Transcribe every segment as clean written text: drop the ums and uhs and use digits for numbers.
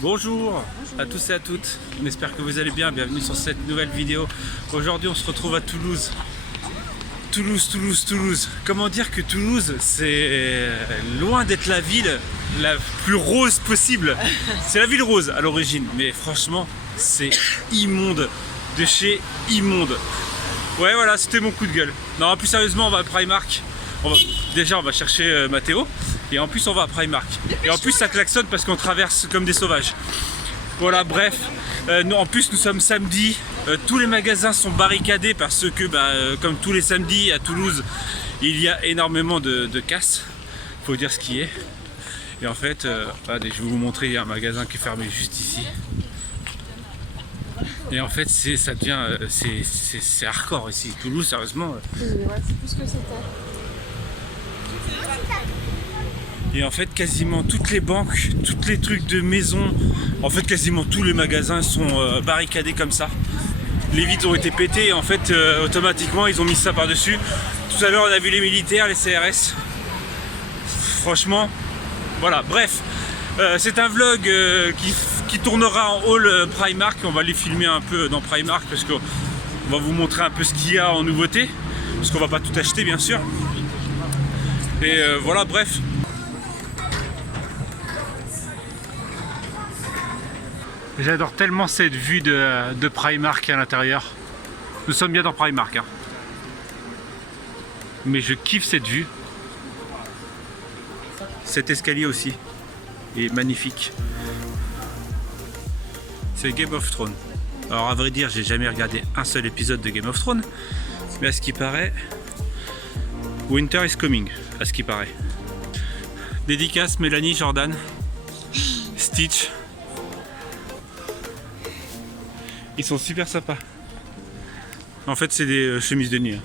Bonjour à tous et à toutes, on espère que vous allez bien, bienvenue sur cette nouvelle vidéo. Aujourd'hui on se retrouve à Toulouse. Toulouse. Comment dire que Toulouse, c'est loin d'être la ville la plus rose possible. C'est la ville rose à l'origine, mais franchement c'est immonde, de chez immonde. Ouais voilà, c'était mon coup de gueule. Non, plus sérieusement, on va à Primark. Déjà on va chercher Mathéo. Et en plus on va à Primark. Et en plus ça klaxonne parce qu'on traverse comme des sauvages. Voilà, bref. En plus nous sommes samedi. Tous les magasins sont barricadés parce que comme tous les samedis à Toulouse, il y a énormément de casse. Faut dire ce qui est. Et en fait, allez, je vais vous montrer, il y a un magasin qui est fermé juste ici. Et en fait ça devient c'est hardcore ici. Toulouse, sérieusement. C'est plus que c'était. Et en fait quasiment toutes les banques, tous les trucs de maison, en fait quasiment tous les magasins sont barricadés comme ça. Les vitres ont été pétées et en fait automatiquement ils ont mis ça par dessus. Tout à l'heure on a vu les militaires, les CRS. Franchement, voilà, bref. C'est un vlog qui tournera en hall Primark. On va les filmer un peu dans Primark parce qu'on va vous montrer un peu ce qu'il y a en nouveauté. Parce qu'on va pas tout acheter bien sûr. Et voilà, bref. J'adore tellement cette vue de Primark à l'intérieur. Nous sommes bien dans Primark, hein. Mais je kiffe cette vue. Cet escalier aussi est magnifique. C'est Game of Thrones. Alors à vrai dire, j'ai jamais regardé un seul épisode de Game of Thrones. Mais à ce qui paraît, Winter is coming, à ce qui paraît. Dédicace Mélanie, Jordan, Stitch. Ils sont super sympas. En fait, c'est des chemises de nuit. Hein.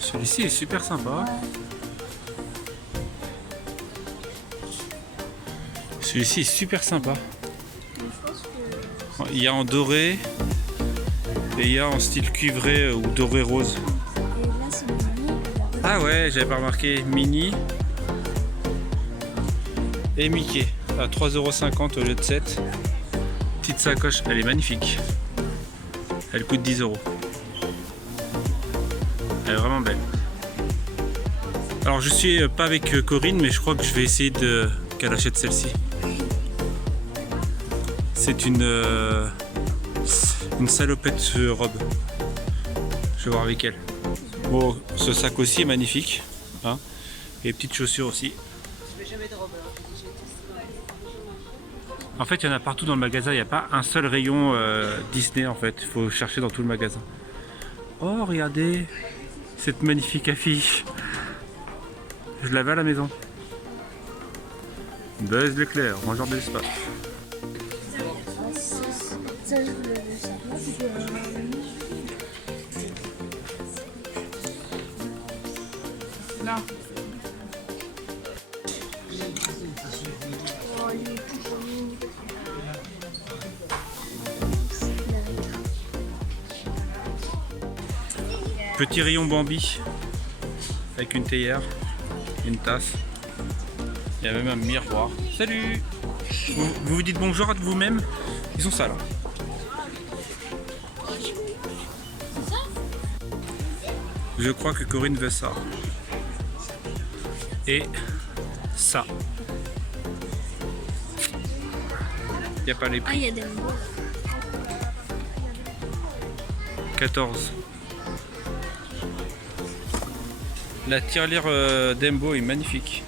Celui-ci est super sympa. Celui-ci est super sympa. Il y a en doré et il y a en style cuivré ou doré rose. Ah ouais, j'avais pas remarqué. Mini et Mickey à 3,50 € au lieu de 7. Petite sacoche, elle est magnifique. Elle coûte 10 €. Elle est vraiment belle. Alors je suis pas avec Corinne, mais je crois que je vais essayer qu'elle achète celle-ci. C'est une salopette robe. Je vais voir avec elle. Bon, ce sac aussi est magnifique. Hein, et petites chaussures aussi. En fait, il y en a partout dans le magasin. Il n'y a pas un seul rayon Disney en fait. Il faut chercher dans tout le magasin. Oh, regardez cette magnifique affiche. Je l'avais à la maison. Buzz l'éclair, mangeur de l'espace. Là. Petit rayon Bambi avec une théière, une tasse. Il y a même un miroir. Salut! Vous vous dites bonjour à vous-même? Ils sont ça là. Je crois que Corinne veut ça. Et ça. Il n'y a pas les prix. Ah, il y a des mots. 14. La tirelire Dembo est magnifique.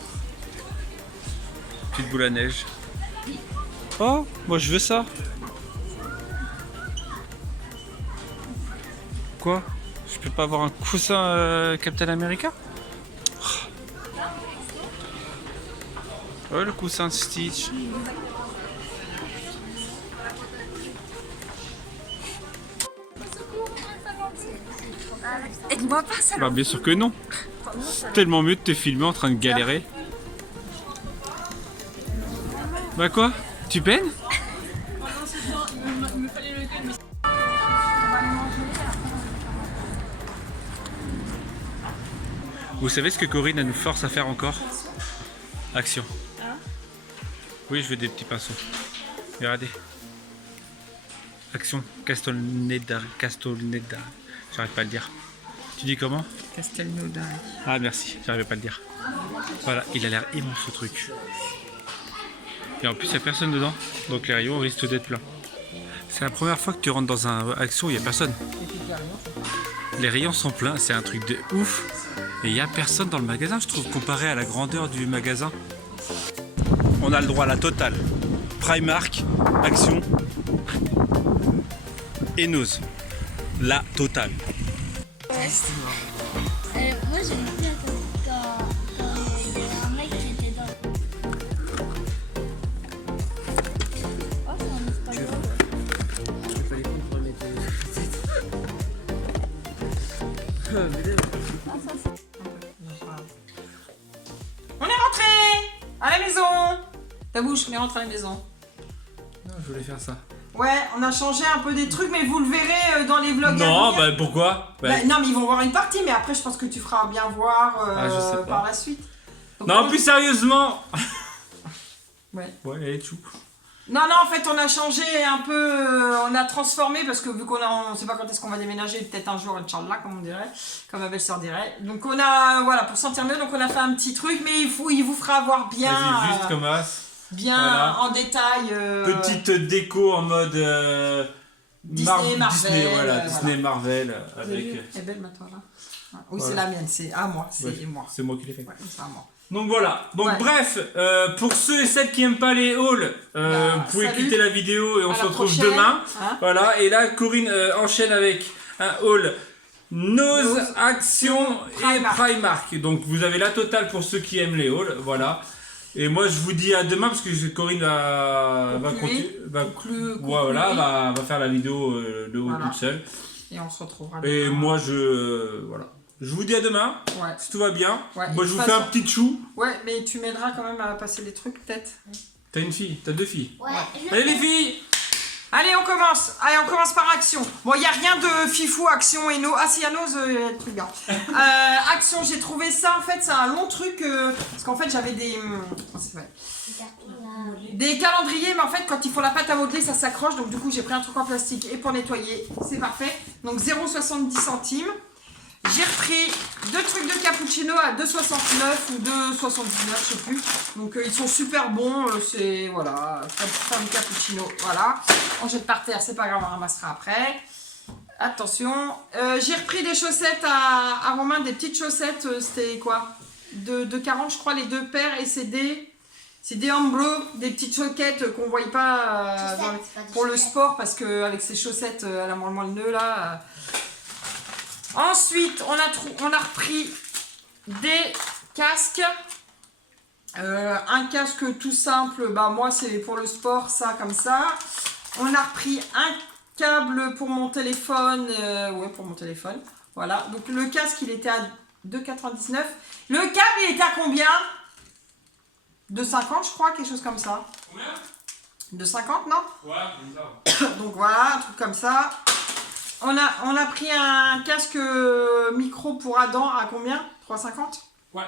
Petite boule à neige. Oh, moi je veux ça. Quoi? Je peux pas avoir un coussin Captain America? Oh, le coussin Stitch. Aide-moi pas, ça. Bah bien sûr que non. Tellement mieux de te filmer en train de galérer. Bah quoi? Tu peines? Vous savez ce que Corinne elle nous force à faire encore? Action. Oui, je veux des petits pinceaux. Regardez. Action. Castelneda. J'arrive pas à le dire. Tu dis comment? Castelnaudary. Ah merci, j'arrivais pas à le dire. Voilà, il a l'air immense ce truc. Et en plus, il n'y a personne dedans. Donc les rayons risquent d'être pleins. C'est la première fois que tu rentres dans un action où il n'y a personne. Les rayons sont pleins, c'est un truc de ouf. Et il n'y a personne dans le magasin, je trouve, comparé à la grandeur du magasin. On a le droit à la totale. Primark, Action et Nose. La totale. Moi j'ai vu quand il y a un mec qui était dans. Oh, c'est un espagnol. Je peux pas les prendre pour le mettre. On est rentré à la maison. Ta bouche, on est rentré à la maison. Non, je voulais faire ça. Ouais, on a changé un peu des trucs, mais vous le verrez dans les vlogs. Non, à venir. bah pourquoi? Bah, non, mais ils vont voir une partie, mais après, je pense que tu feras bien voir je sais pas. par la suite. Donc, Non, plus sérieusement. Ouais. Ouais, elle est chou. Non, en fait, on a changé un peu, on a transformé parce que vu on sait pas quand est-ce qu'on va déménager, peut-être un jour, Inch'Allah, comme on dirait, comme ma belle-sœur dirait. Donc, on a, voilà, pour sentir mieux, donc on a fait un petit truc, mais il vous fera voir bien. Vas-y, juste comme as. Bien Voilà. en détail. Petite déco en mode Disney, Marvel, Disney, voilà, voilà. Disney Marvel avec. Elle est belle ma toile, hein. Oui, Voilà. c'est la mienne, c'est à moi, c'est Ouais, moi. c'est moi qui l'ai fait. Ouais, c'est à moi. Donc voilà. Donc Ouais. bref, pour ceux et celles qui aiment pas les hauls, Bah, vous pouvez salut. quitter la vidéo et on À se la retrouve prochaine, demain. hein. Voilà. Et là, Corinne enchaîne avec un haul Nose, Nose, Action et Primark. Primark. Donc vous avez la totale pour ceux qui aiment les hauls. Voilà. Et moi je vous dis à demain parce que Corinne va Concluer. va faire la vidéo de haul Voilà. toute seule. Et on se retrouvera. Et demain. moi voilà. Je vous dis à demain Ouais. si tout va bien. Ouais, Moi de je vous toute fais un façon- petit chou. Ouais, mais tu m'aideras quand même à passer les trucs, peut-être. T'as une fille, t'as deux filles. Ouais, Allez les filles. Allez, on commence. Allez, on commence par Action. Bon, il n'y a rien de fifou, Action et Nose. Ah, si, il y a Nose, truc bien. Action, j'ai trouvé ça, en fait, c'est un long truc. Parce qu'en fait, j'avais des. C'est vrai. Des calendriers, mais en fait, quand il faut la pâte à modeler, ça s'accroche. Donc, du coup, j'ai pris un truc en plastique et pour nettoyer, c'est parfait. Donc, 0,70 centimes. J'ai repris deux trucs de cappuccino à 2,69 ou 2,79, je sais plus. Donc, ils sont super bons. C'est. Voilà. Ça faire du cappuccino. Voilà. On jette par terre, c'est pas grave, on ramassera après. Attention. J'ai repris des chaussettes à Romain, des petites chaussettes. C'était quoi de 40, je crois, les deux paires. Et c'est des Ambro, des petites choquettes qu'on ne voyait pas pour le sport parce qu'avec ces chaussettes, elle a moins le nœud là. Ensuite, on a repris des casques. Un casque tout simple, bah moi c'est pour le sport, ça comme ça. On a repris un câble pour mon téléphone, ouais pour mon téléphone. Voilà, donc le casque il était à 2,99. Le câble il était à combien? De 50 je crois, quelque chose comme ça. Combien? De 50 non? Ouais, comme ça. Donc voilà, un truc comme ça. On a pris un casque micro pour Adam à combien? 3,50? Ouais.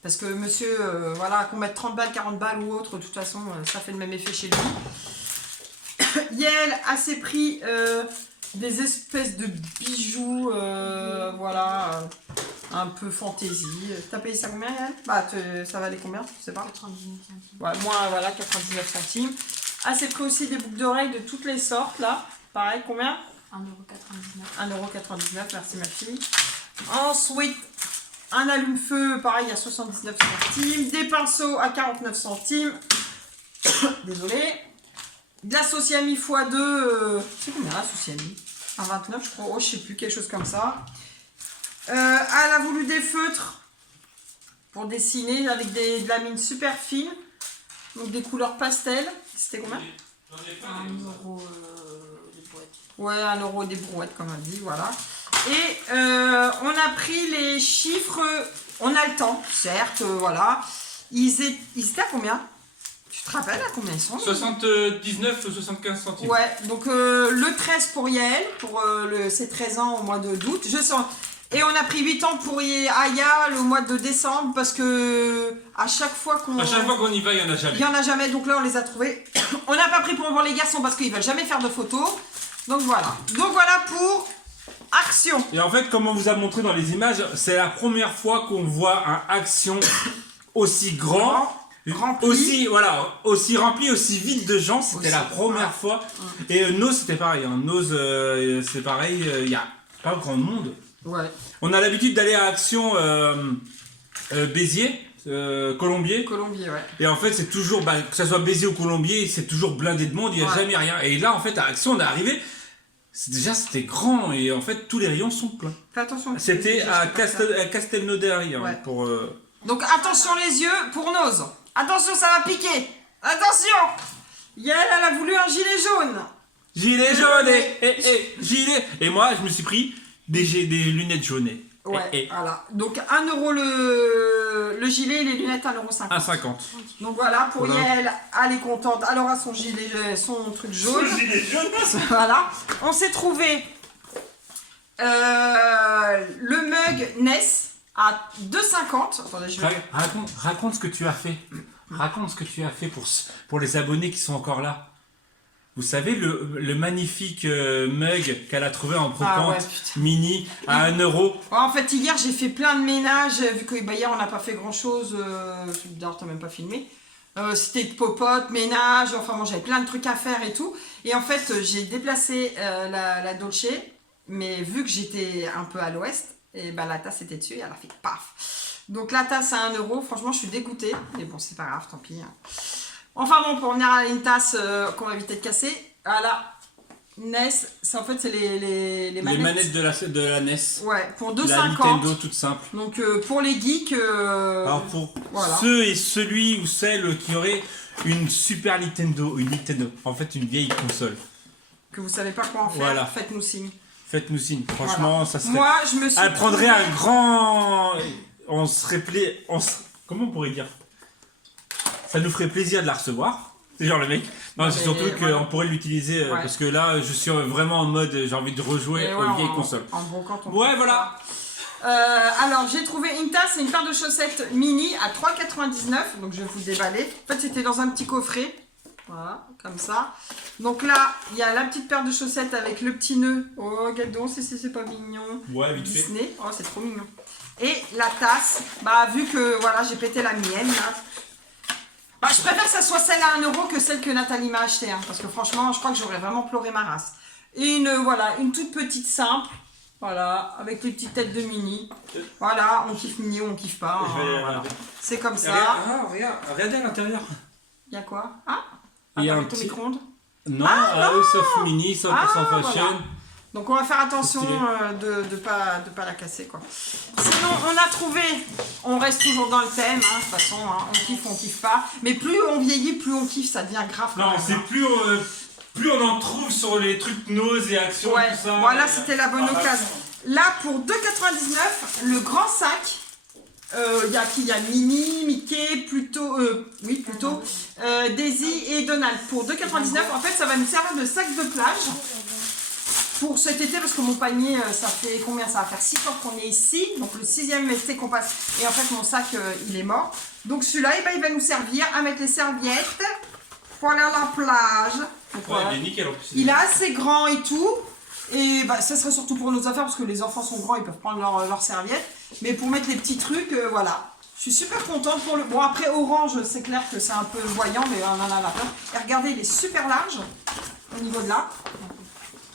Parce que monsieur, voilà, qu'on mette 30 balles, 40 balles ou autre, de toute façon, ça fait le même effet chez lui. Yael a ses prix des espèces de bijoux, voilà, un peu fantaisie. T'as payé ça combien, Yael? Bah, ça valait combien? Je sais pas. 99 centimes. Ouais, moi, voilà, 99 centimes. A ses prix aussi des boucles d'oreilles de toutes les sortes, là. Pareil, combien? 1,99 €. 1,99 €, merci ma fille. Ensuite, un allume-feu, pareil, à 79 centimes. Des pinceaux à 49 centimes. Désolé. De la Sociami x2. C'est combien la Sociami? À 29, je crois. Oh, je sais plus, quelque chose comme ça. Elle a voulu des feutres pour dessiner avec de la mine super fine. Donc des couleurs pastel. C'était combien? 1 € brouettes. Ouais, 1 euro des brouettes, comme on dit, voilà. Et on a pris les chiffres, on a le temps, certes, voilà. Ils étaient à combien? Tu te rappelles à combien ils sont? 79 ou 75 centimes. Ouais, donc le 13 pour Yael, pour ses 13 ans au mois d'août. Je sens. Et on a pris 8 ans pour Aya le mois de décembre parce que à chaque fois qu'on y va, il n'y en a jamais. il y en a jamais, donc là on les a trouvés. On n'a pas pris pour voir les garçons parce qu'ils veulent jamais faire de photos. Donc voilà. Donc voilà pour Action. Et en fait, comme on vous a montré dans les images, c'est la première fois qu'on voit un Action aussi grand. Rempli. Aussi rempli, aussi vide de gens, c'était Aussi, la première fois. Et Nose, c'était pareil. Nose, c'est pareil, il n'y a pas grand monde. Ouais. On a l'habitude d'aller à Action Béziers, Colombier. Colombier, ouais. Et en fait, c'est toujours, que ça soit Béziers ou Colombier, c'est toujours blindé de monde, il n'y a jamais rien. Et là, en fait, à Action, on est arrivé, c'était grand et en fait, tous les rayons sont pleins. Fais attention. C'était à Castelnaudary. Ouais. Pour, Donc attention les yeux pour Nose. Attention, ça va piquer. Attention. Yael, elle a voulu un gilet jaune. Gilet jaune gilet. Et moi, je me suis pris des lunettes jaunes. Ouais, voilà. Donc 1 euro le gilet et les lunettes 1,50 €. 1,50 €. Donc voilà, pour Yael, elle est contente. Elle aura son gilet, son truc jaune. Gilet jaune. Voilà. On s'est trouvé le mug Ness à 2,50 €. Attendez, je vais... Raconte ce que tu as fait. Raconte ce que tu as fait pour les abonnés qui sont encore là. Vous savez, le magnifique mug qu'elle a trouvé en brocante mini à 1 €. Ouais, en fait, hier, j'ai fait plein de ménage, vu que hier, on n'a pas fait grand-chose. D'ailleurs, t'as même pas filmé. C'était de popote, ménage, enfin, moi, j'avais plein de trucs à faire et tout. Et en fait, j'ai déplacé la Dolce, mais vu que j'étais un peu à l'ouest, et ben, la tasse était dessus et elle a fait paf. Donc, la tasse à 1 €, franchement, je suis dégoûtée. Mais bon, c'est pas grave, tant pis. Hein. Enfin bon, pour revenir à une tasse qu'on va éviter de casser, voilà, NES, en fait c'est les manettes. de la NES. Ouais, pour La 2,50 €. Nintendo toute simple. Donc pour les geeks... Alors pour ceux et celui ou celle qui auraient une Super Nintendo, en fait une vieille console. Que vous savez pas quoi en faire, Voilà. faites-nous signe. Faites-nous signe, franchement ça serait... Moi je me suis... Elle prendrait un grand... On serait Comment on pourrait dire? Ça nous ferait plaisir de la recevoir. C'est genre le mec. Non, c'est surtout qu'on pourrait l'utiliser parce que là, je suis vraiment en mode j'ai envie de rejouer aux vieilles consoles. En brocante, on ouais, voilà. Alors, j'ai trouvé une tasse et une paire de chaussettes mini à 3,99 €. Donc, je vais vous déballer. En fait, c'était dans un petit coffret. Voilà, comme ça. Donc là, il y a la petite paire de chaussettes avec le petit nœud. Oh, regarde donc, c'est pas mignon. Ouais, vite Disney. fait. Oh, c'est trop mignon. Et la tasse, vu que voilà, j'ai pété la mienne là. Je préfère que ça soit celle à 1 € que celle que Nathalie m'a achetée, hein, parce que franchement, je crois que j'aurais vraiment pleuré ma race. Et une toute petite simple, voilà, avec les petites têtes de mini. Voilà, on kiffe mini ou on kiffe pas. Hein, voilà. C'est comme ça. Regardez à l'intérieur. Il y a quoi? Ah, il y a un petit micro-ondes. Non, sauf mini, 100% fashion. Voilà. Donc on va faire attention de pas la casser quoi. Sinon on a trouvé, on reste toujours dans le thème, hein, de toute façon, hein, on kiffe pas. Mais plus on vieillit, plus on kiffe, ça devient grave. Non, c'est plus on en trouve sur les trucs Nose et Action, ouais. tout ça. Voilà, c'était la bonne occasion. Là pour 2,99 €, le grand sac. Il y a Minnie, Mickey, Pluto, Daisy et Donald. Pour 2,99 €, en fait ça va me servir de sac de plage. Pour cet été, parce que mon panier, ça fait combien? Ça va faire 6 ans qu'on est ici. Donc le 6e été qu'on passe. Et en fait, mon sac, il est mort. Donc celui-là, il va nous servir à mettre les serviettes pour aller à la plage. Donc, voilà. Il est nickel en plus. Il est assez grand et tout. Et ça serait surtout pour nos affaires, parce que les enfants sont grands, ils peuvent prendre leurs serviettes. Mais pour mettre les petits trucs, voilà. Je suis super contente pour le... Bon, après, orange, c'est clair que c'est un peu voyant, mais on en a la peur. Et regardez, il est super large au niveau de là.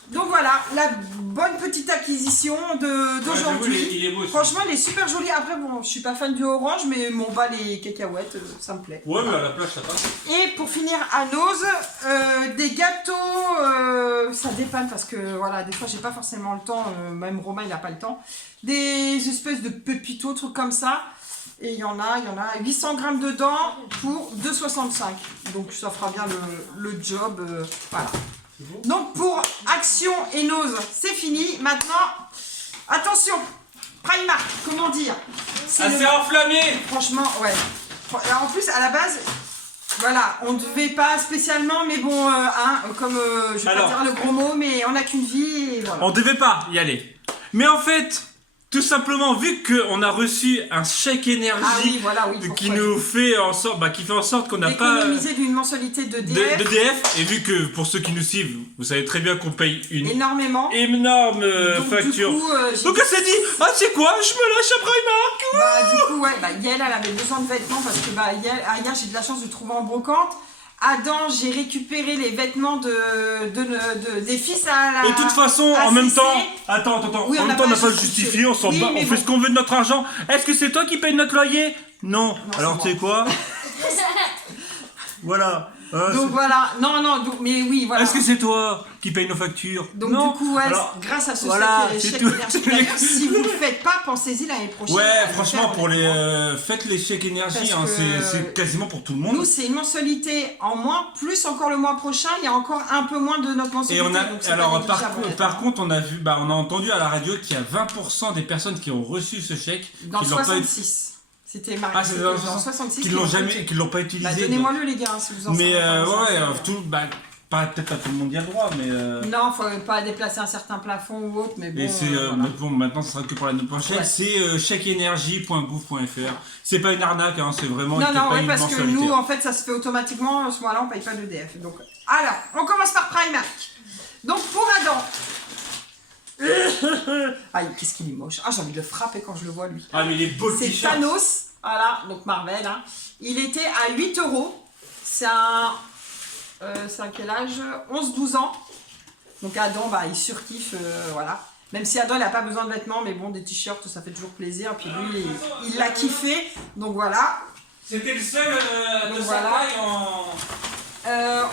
Donc voilà, la bonne petite acquisition d'aujourd'hui. Il est beau, franchement, il est super joli. Après, bon, je suis pas fan du orange, mais mon bas les cacahuètes, ça me plaît. Ouais, mais à la plage, ça passe. Et pour finir, à Nose, des gâteaux, ça dépanne parce que voilà, des fois, j'ai pas forcément le temps. Même Romain, il a pas le temps. Des espèces de pépitos, trucs comme ça. Et il y en a 800 grammes dedans pour 2,65 €. Donc ça fera bien le job. Voilà. Donc pour Action et Nose, c'est fini. Maintenant, attention, Primark, comment dire? Ah, c'est enflammé. Franchement, ouais. En plus, à la base, voilà, on ne devait pas spécialement, mais bon, comme je vais pas dire le gros mot, mais on n'a qu'une vie et voilà. On devait pas y aller. Mais en fait, tout simplement, vu qu'on a reçu un chèque énergie qui nous fait en sorte, qui fait en sorte qu'on n'a pas économisé d'une mensualité d'EDF. Et vu que pour ceux qui nous suivent, vous savez très bien qu'on paye une énorme facture. Du coup, donc elle s'est dit, ah c'est quoi, je me lâche à Primark. Du coup, Yael, elle avait besoin de vêtements parce que Yael, j'ai de la chance de trouver en brocante. Adam, j'ai récupéré les vêtements des fils à la... Et de toute façon, en même temps... Attends, oui, en même temps, on n'a pas justifié, on s'en bat, on fait ce qu'on veut de notre argent. Est-ce que c'est toi qui payes notre loyer? Non. Alors tu sais quoi? Voilà. Donc voilà, mais oui, voilà. Est-ce que c'est toi qui paye nos factures? Donc non. Du coup, grâce à ce chèque énergie, si vous ne le faites pas, pensez-y l'année prochaine. Ouais, franchement, pour faites les chèques énergie, c'est quasiment pour tout le monde. Nous, c'est une mensualité en moins, plus encore le mois prochain, il y a encore un peu moins de notre mensualité. Et par contre, on a vu, on a entendu à la radio qu'il y a 20% des personnes qui ont reçu ce chèque dans qui 66. C'était marqué. Ah, c'est dans 66 qui l'ont pas utilisé. Donnez-moi-le les gars, si vous en savez. Mais peut-être pas tout le monde y a le droit, mais. Non, faut pas déplacer un certain plafond ou autre, mais bon. Et c'est maintenant, ce sera que pour l'année prochaine. Ouais. C'est chèqueenergie.gouv.fr. C'est pas une arnaque, c'est vraiment. Non, parce que nous, en fait, ça se fait automatiquement. À ce moment-là, on paye pas d'EDF. Donc, alors, on commence par Primark. Donc pour Adam. Qu'est-ce qu'il est moche. J'ai envie de le frapper quand je le vois lui. Ah mais il est beau. C'est Thanos, voilà, donc Marvel. Il était à 8 €. C'est à quel âge? 11-12 ans. Donc Adam, il surkiffe, voilà. Même si Adam, il n'a pas besoin de vêtements, mais bon, des t-shirts, ça fait toujours plaisir. Et puis lui, il l'a kiffé. Donc voilà. C'était le seul de sa taille en...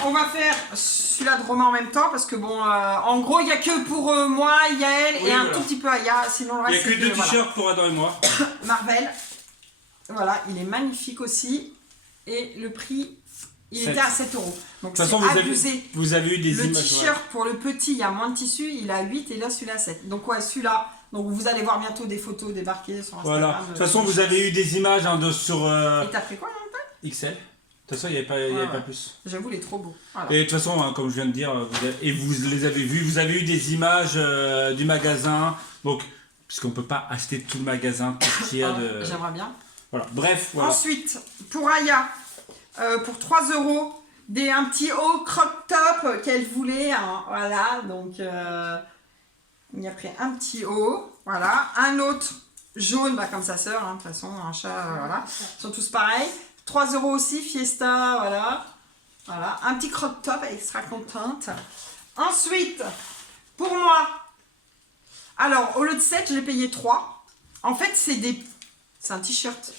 on va faire celui-là de Romain en même temps parce que en gros il n'y a que pour moi, Yael et un tout petit peu Aya, sinon le reste il n'y a que 2 t-shirts pour Adam et moi. Marvel, voilà, il est magnifique aussi et le prix il était à 7 €. Donc de toute façon vous avez eu des images. Le t-shirt pour le petit il y a moins de tissu, il a 8 et là celui-là 7. Donc celui-là, donc vous allez voir bientôt des photos débarquer sur Instagram. Voilà, de toute façon vous avez eu des images sur... Et t'as pris quoi dans le XL. De toute façon, il n'y avait pas plus. J'avoue, il est trop beau. Voilà. Et de toute façon, comme je viens de dire, vous les avez vus, vous avez eu des images du magasin. Donc, puisqu'on ne peut pas acheter tout le magasin, tout ce qu'il y a de... J'aimerais bien. Voilà, bref. Voilà. Ensuite, pour Aya, pour 3 €, un petit haut crop top qu'elle voulait. Voilà, donc il a pris un petit haut. Voilà, un autre jaune, comme sa sœur, de toute façon, un chat, voilà. Ils sont tous pareils. 3 € aussi, Fiesta, voilà. Voilà, un petit crop top, extra contente. Ensuite, pour moi, alors au lieu de 7, j'ai payé 3. En fait, c'est un t-shirt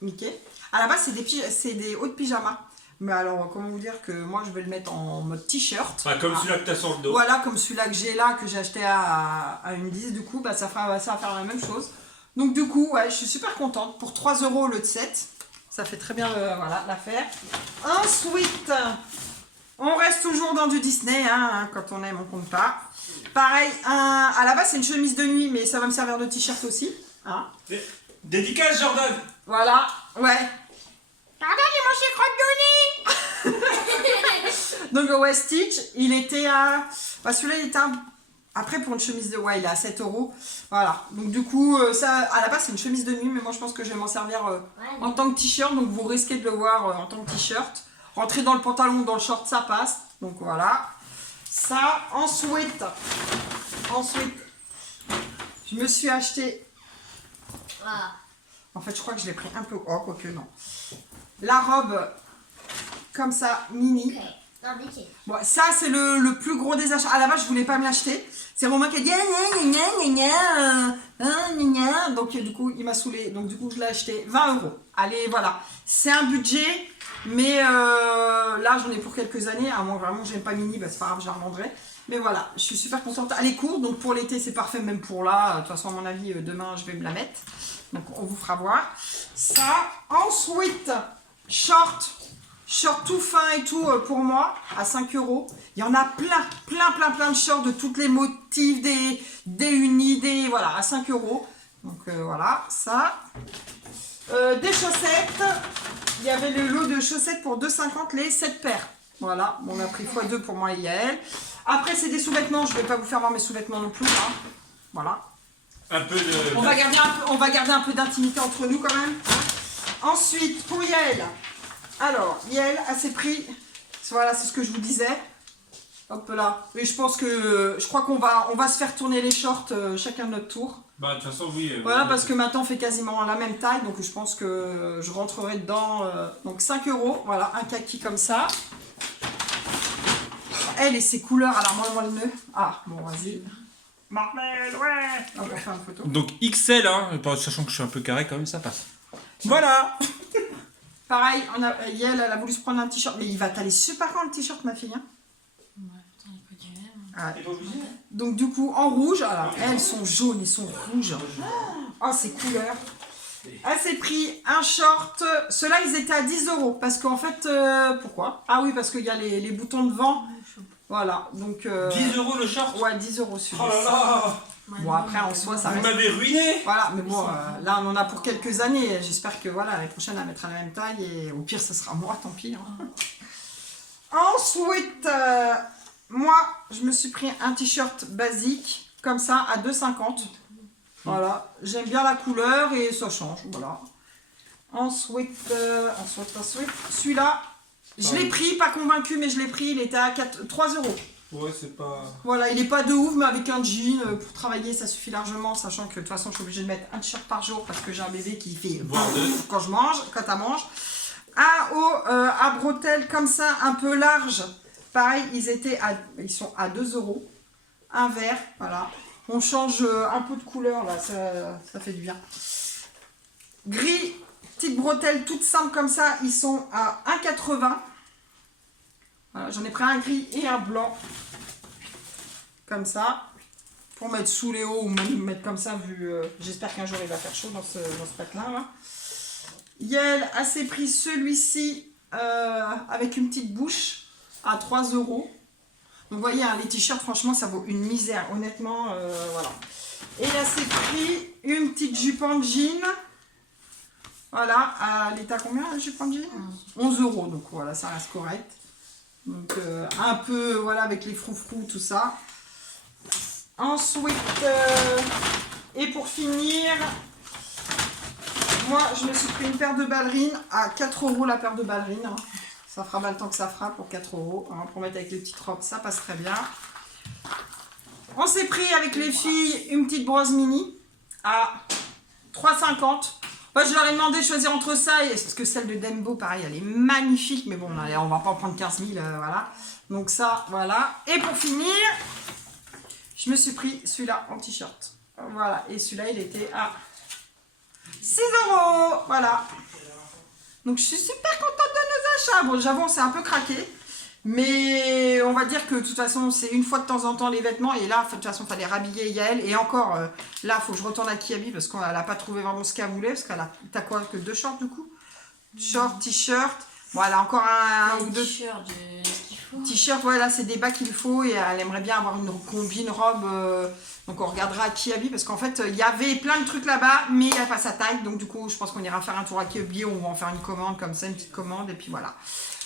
Mickey. À la base, c'est des hauts de pyjama. Mais alors, comment vous dire que moi, je vais le mettre en mode t-shirt. Comme celui-là que tu as sur le dos. Voilà, comme celui-là que j'ai là, que j'ai acheté à une 10. Du coup, ça va faire la même chose. Donc du coup, je suis super contente. Pour 3 € au lieu de 7. Ça fait très bien l'affaire. Ensuite, on reste toujours dans du Disney. Quand on aime, on compte pas. Pareil, à la base, c'est une chemise de nuit, mais ça va me servir de t-shirt aussi. Dédicace, Jordan. Voilà, ouais. Jordan, j'ai mangé crotte de nez. Donc, Stitch, il était à... celui-là, il était après, pour une chemise de... il est à 7 €. Voilà. Donc, du coup, ça, à la base, c'est une chemise de nuit, mais moi, je pense que je vais m'en servir en tant que t-shirt. Donc, vous risquez de le voir en tant que t-shirt. Rentrer dans le pantalon ou dans le short, ça passe. Donc, voilà. Ça, ensuite, je me suis acheté... En fait, je crois que je l'ai pris un peu... Oh, quoique, non. La robe, comme ça, mini. Bon, ça, c'est le plus gros des achats. À la base, je voulais pas me l'acheter. C'est Romain qui a dit donc du coup, il m'a saoulé. Donc du coup, je l'ai acheté 20 €. Allez, voilà. C'est un budget, mais là, j'en ai pour quelques années. À moins vraiment, j'aime pas mini, c'est pas grave, je la revendrai. Mais voilà, je suis super contente. Elle est courte, donc pour l'été, c'est parfait, même pour là. De toute façon, à mon avis, demain, je vais me la mettre. Donc, on vous fera voir. Ça, ensuite, short. Short tout fin et tout pour moi, à 5 €. Il y en a plein de shorts de toutes les motifs, des unis, des... Voilà, à 5 €. Donc voilà, ça. Des chaussettes. Il y avait le lot de chaussettes pour 2,50 les 7 paires. Voilà, bon, on a pris x2 pour moi et Yael. Après, c'est des sous-vêtements. Je ne vais pas vous faire voir mes sous-vêtements non plus. Hein. Voilà. Un peu de... On va garder un peu d'intimité entre nous quand même. Ensuite, pour Yael. Alors, Yael a ses prix. Voilà, c'est ce que je vous disais. Hop là. Et je crois qu'on va se faire tourner les shorts chacun de notre tour. Bah, de toute façon, oui. Voilà, parce que maintenant on fait quasiment la même taille, donc je pense que je rentrerai dedans. Donc 5 €, voilà, un kaki comme ça. Elle et ses couleurs, alors moi le nœud. Ah, bon, vas-y. Marmel, ouais. On va faire une photo. Donc XL, hein, sachant que je suis un peu carré quand même, ça passe. Voilà. Pareil, Yael, elle a voulu se prendre un t-shirt, mais il va t'aller super grand le t-shirt, ma fille. Hein. Ah, donc du coup en rouge, alors elles sont jaunes et sont rouges. Oh ces couleurs. À ces prix, un short, ceux-là ils étaient à 10 € parce qu'en fait, pourquoi? Ah oui parce qu'il y a les boutons de vent. Voilà, donc... 10 € le short? Ouais, 10 € celui-ci. Oh là là. Bon après en soi ça Vous reste... m'avez ruiné. Voilà, mais bon, là on en a pour quelques années. J'espère que voilà, l'année prochaine elle mettra la même taille et au pire ça sera moi, tant pis. Hein. Ensuite... moi, je me suis pris un t-shirt basique, comme ça, à 2,50 €. Voilà, j'aime bien la couleur et ça change, voilà. Ensuite, celui-là, je l'ai pris, pas convaincu, mais je l'ai pris, il était à 3 €. Ouais, c'est pas... Voilà, il est pas de ouf, mais avec un jean, pour travailler, ça suffit largement, sachant que de toute façon, je suis obligée de mettre un t-shirt par jour, parce que j'ai un bébé qui fait quand je mange, quand elle mange. Un haut à bretelles comme ça, un peu large. Pareil, ils sont à 2 €. Un vert, voilà. On change un peu de couleur, là, ça fait du bien. Gris, petite bretelle toute simple comme ça, ils sont à 1,80 €. Voilà, j'en ai pris un gris et un blanc. Comme ça. Pour mettre sous les hauts ou même mettre comme ça, vu... j'espère qu'un jour il va faire chaud dans ce patelin, là. Yael a ses prix celui-ci avec une petite bouche. À 3 €. Donc vous voyez, hein, les t-shirts, franchement, ça vaut une misère. Honnêtement, voilà. Et là, c'est pris une petite jupe en jean. Voilà, elle est à combien la jupe en jean? 11 €. Donc voilà, ça reste correct. Donc un peu, voilà, avec les froufrous, tout ça. Ensuite, et pour finir, moi, je me suis pris une paire de ballerines à 4 € la paire de ballerines. Hein. Ça fera pas le temps que ça fera pour 4 €. Hein, pour mettre avec les petites robes, ça passe très bien. On s'est pris avec les filles une petite brosse mini à 3,50 €. Moi, je leur ai demandé de choisir entre ça et parce que celle de Dembo, pareil, elle est magnifique. Mais bon, on va pas en prendre 15 000, voilà. Donc ça, voilà. Et pour finir, je me suis pris celui-là en t-shirt. Voilà. Et celui-là, il était à 6 €. Voilà. Donc je suis super contente de nos achats. Bon, j'avoue, on s'est un peu craqué. Mais on va dire que de toute façon, c'est une fois de temps en temps les vêtements. Et là, de toute façon, il fallait rhabiller Yael. Et encore, là, il faut que je retourne à Kiabi parce qu'elle n'a pas trouvé vraiment ce qu'elle voulait. Parce qu'elle a... T'as quoi, que 2 shorts du coup? Short, t-shirt. Bon, elle a encore un ou deux... T-shirt, voilà, c'est des bas qu'il faut. Et elle aimerait bien avoir une combine, robe... Donc on regardera à Kiabi parce qu'en fait il y avait plein de trucs là-bas mais il n'y a pas sa taille, donc du coup je pense qu'on ira faire un tour à Kiabi, on va en faire une commande comme ça, une petite commande et puis voilà.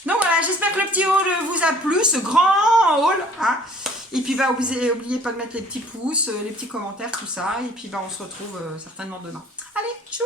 Donc voilà, j'espère que le petit haul vous a plu, ce grand haul, hein. Et puis bah oubliez pas de mettre les petits pouces, les petits commentaires, tout ça, et puis bah on se retrouve certainement demain. Allez, tchou!